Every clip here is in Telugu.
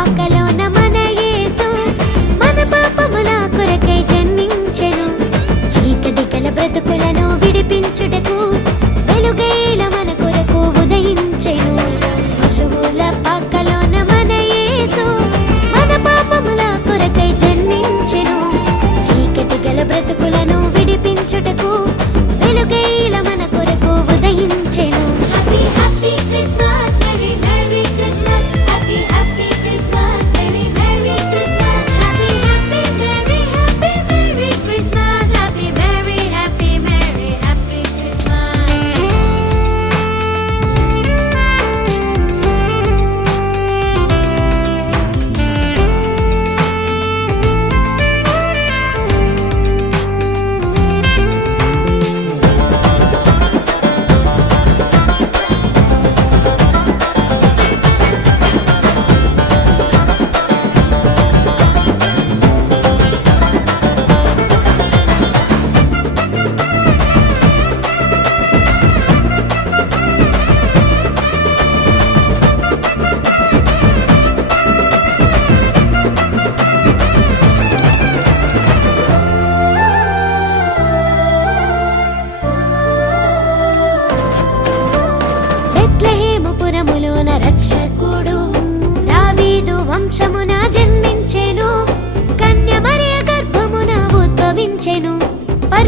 పాకలోన మన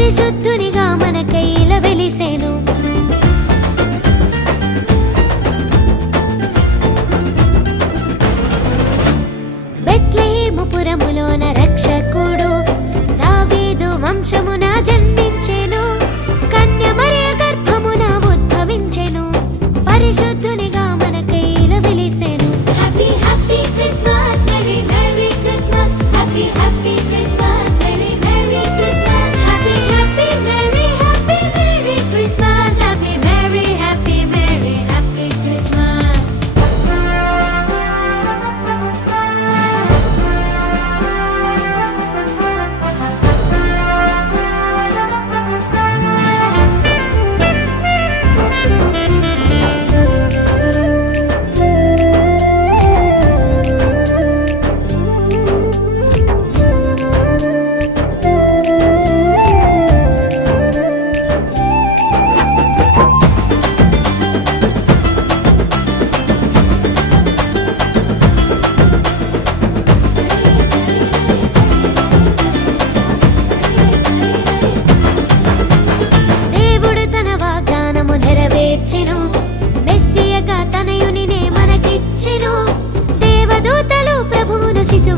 పరిశుద్ధునిగా మనకై ఇలా వెలిసేను. బెత్లేము ముపురములోన రక్షకుడు దావీదు వంశమున జన్మి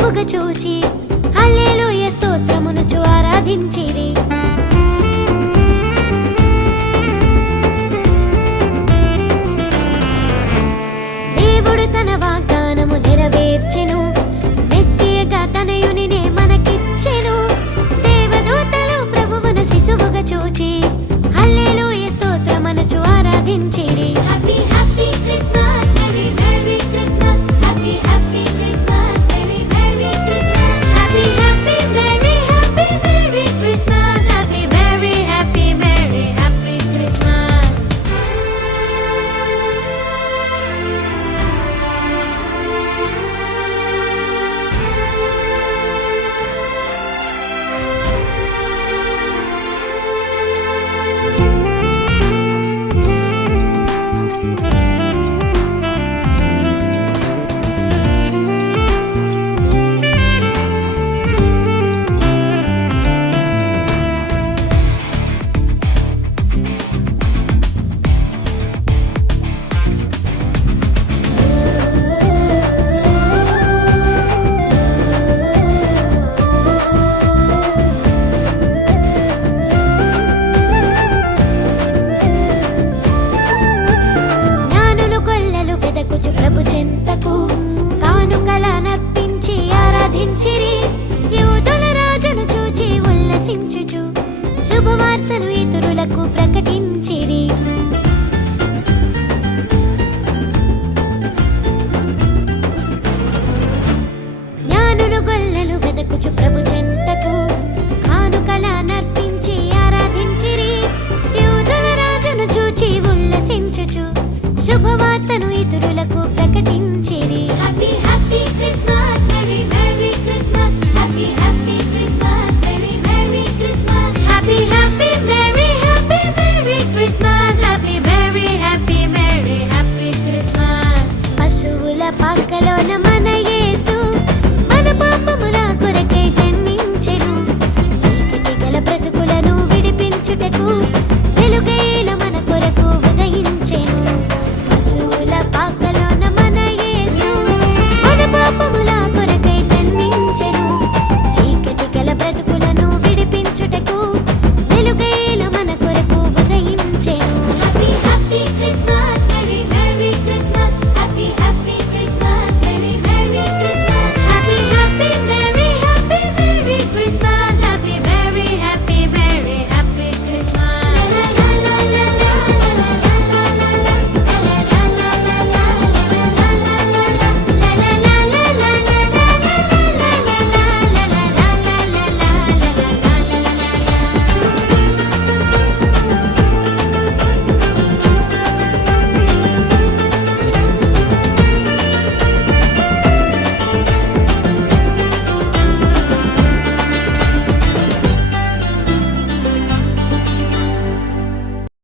చూచి. అల్లెలు ఏ స్తోత్రమును చూ ఆరాధించిరి.